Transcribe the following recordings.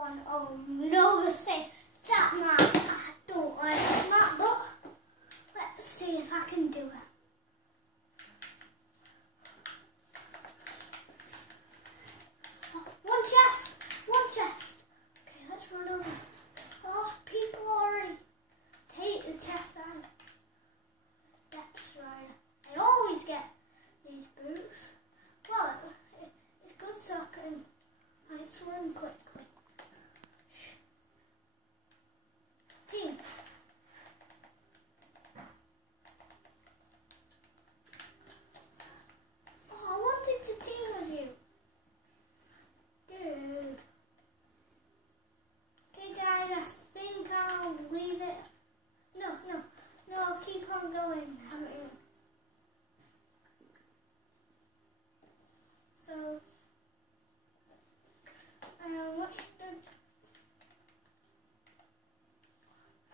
on. Oh no, mistake. That man, I don't like that, but let's see if I can do it. One chest, one chest. Okay, let's run over. Oh, people already take the chest out. That's right. I always get these boots. Well, it's good so I swim quickly. Team. Oh, I wanted to team with you. Dude. Okay guys, I think I'll leave it. No, I'll keep on going.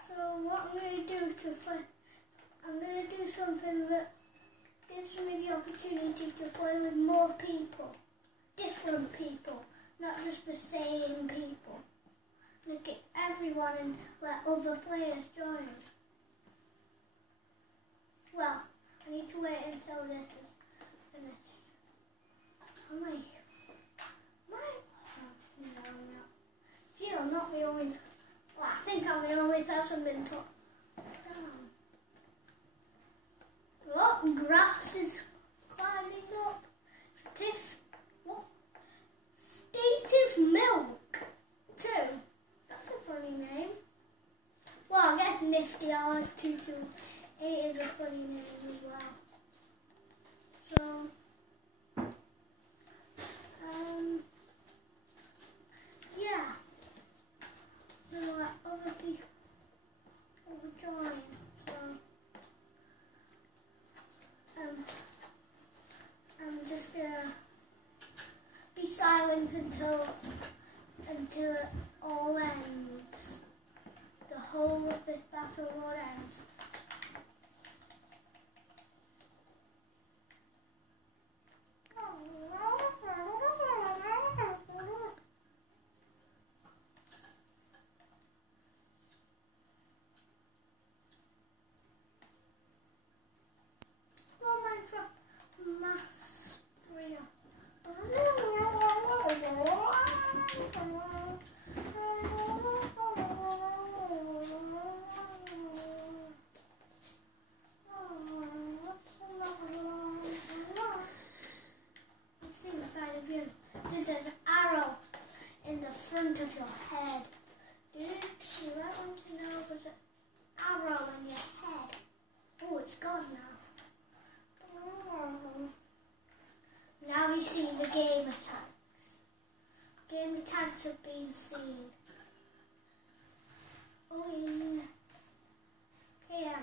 So, what I'm going to do to play, I'm going to do something that gives me the opportunity to play with more people, different people, not just the same people. Look at everyone and let other players join. Well, I need to wait until this is finished. How many? No. Gee, I'm not the only. Well, I think I'm the only person been taught. Look, grass is climbing up. Stative Milk, too. That's a funny name. Well, I guess Nifty R228 is a funny name as well. So, yeah. Then let other people join. So, I'm just gonna be silent until it all ends. The whole of this battle will end. There's an arrow in the front of your head. Dude, you might want to know there's an arrow in your head. Oh, it's gone now. Now you see the game attacks. Game attacks have been seen. Oh, yeah. Okay,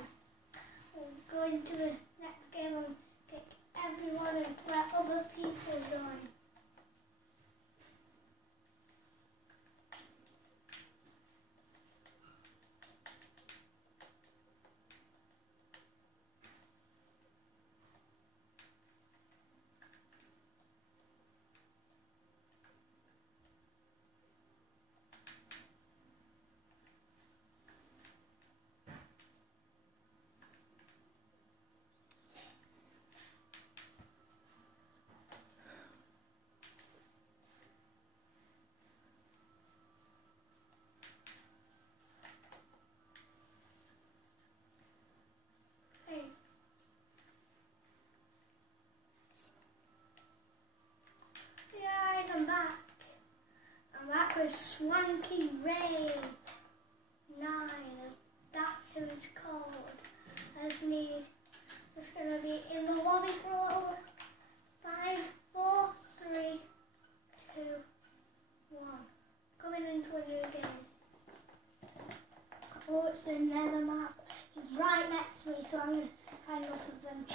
we'll go into the next game and kick everyone and let other people join. Swanky Ray 9, as that's who it's called. It's going to be in the lobby for a little. 5, 4, 3, 2, 1. Coming into a new game. Oh, it's another map. He's right next to me, so I'm going to try and go for them.